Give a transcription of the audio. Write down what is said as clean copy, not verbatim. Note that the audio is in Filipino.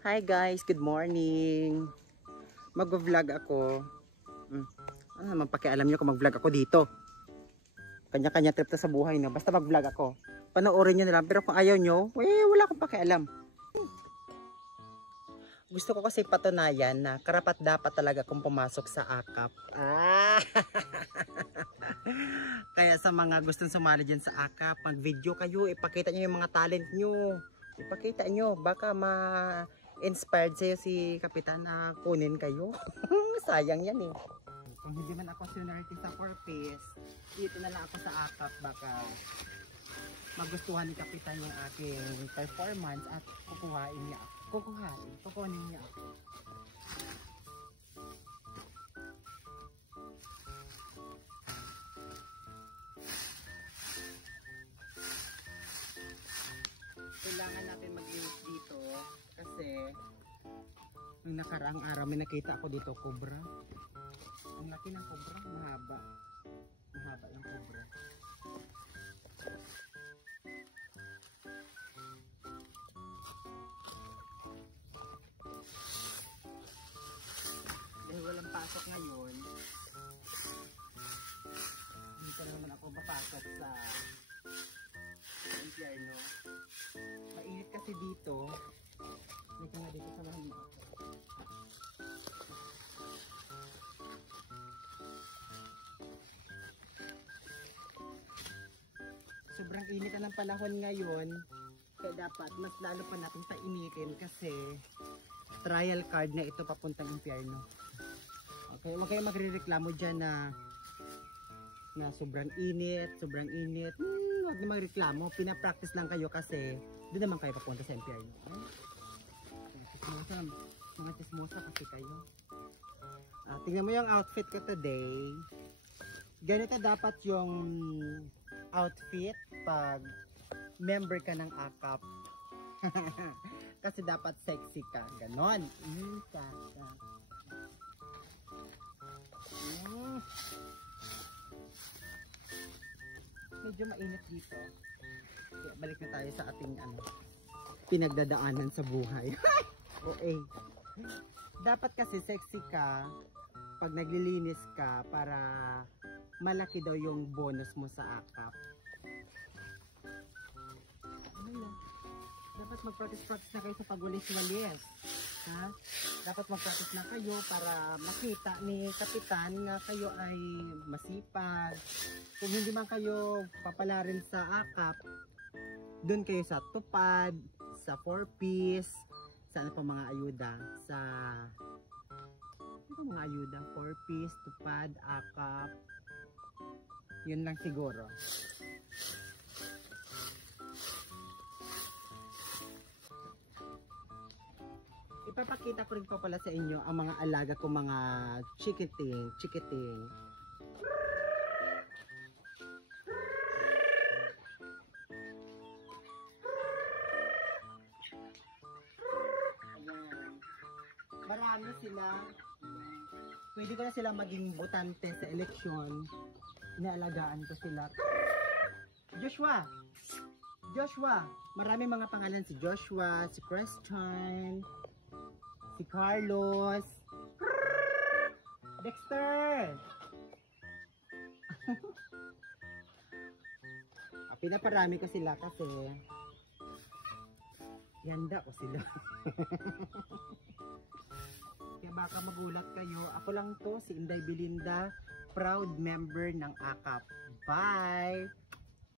Hi guys, good morning. Mag-vlog ako. Ano naman pakialam nyo kung mag-vlog ako dito. Kanya-kanya trip to sa buhay no. Basta mag-vlog ako. Panoorin nyo na lang. Pero kung ayaw nyo, wala akong pakialam. Gusto ko kasi patunayan na karapat dapat talaga kung pumasok sa akap. Kaya sa mga gustong sumali dyan sa akap, mag-video kayo, ipakita nyo yung mga talent nyo. Ipakita nyo, baka ma-inspired sa'yo si Kapitan na kunin kayo. Sayang yan eh. Kung hindi man ako seniority sa 4Ps, dito na lang ako sa akap, baka magustuhan ni Kapitan yung aking performance at kukunin niya ako. Kailangan natin mag-init dito kasi nung nakaraang araw may nakita ako dito cobra. Ang laki ng cobra, mahaba yung cobra. Dahil walang pasok ngayon, hindi pa naman ako papasok sa impyerno. Mainit kasi dito. Dito nga dito sa mahal mo. Sobrang init na ng panahon ngayon. Kaya dapat mas lalo pa natin painitin kasi trial card na ito papuntang impyerno. Okay, huwag kayo magrereklamo dyan na sobrang init. Huwag na magreklamo. Pinapractice lang kayo kasi doon naman kayo papunta sa impyerno. Mga chismosa kasi kayo. Tingnan mo yung outfit ko today. Ganito dapat yung outfit pag member ka ng akap. Kasi dapat sexy ka. Ganon. Medyo mainit dito. Kaya balik na tayo sa ating pinagdadaanan sa buhay. Okay. Dapat kasi sexy ka pag naglilinis ka para malaki daw yung bonus mo sa akap. Dapat mag-practice na kayo sa pagwalis-walis. Ha? Dapat mag-practice na kayo para makita ni Kapitan na kayo ay masipag. Kung hindi man kayo papalarin sa akap, dun kayo sa tupad, sa 4Ps, sa ano pa mga ayuda, sa ano mga ayuda, 4Ps, tupad, akap, yun lang siguro. Ipapakita ko rin pa pala sa inyo ang mga alaga ko mga chikiting. Marami sila. Pwede ko na sila maging botante sa eleksyon. Inaalagaan ko sila. Joshua! Marami mga pangalan, si Joshua, si Christian, si Carlos, Dexter! Pinaparami ko sila kasi ganda ko sila. Kaya baka magulat kayo. Ako lang to, si Inday Belinda, proud member ng akap. Bye!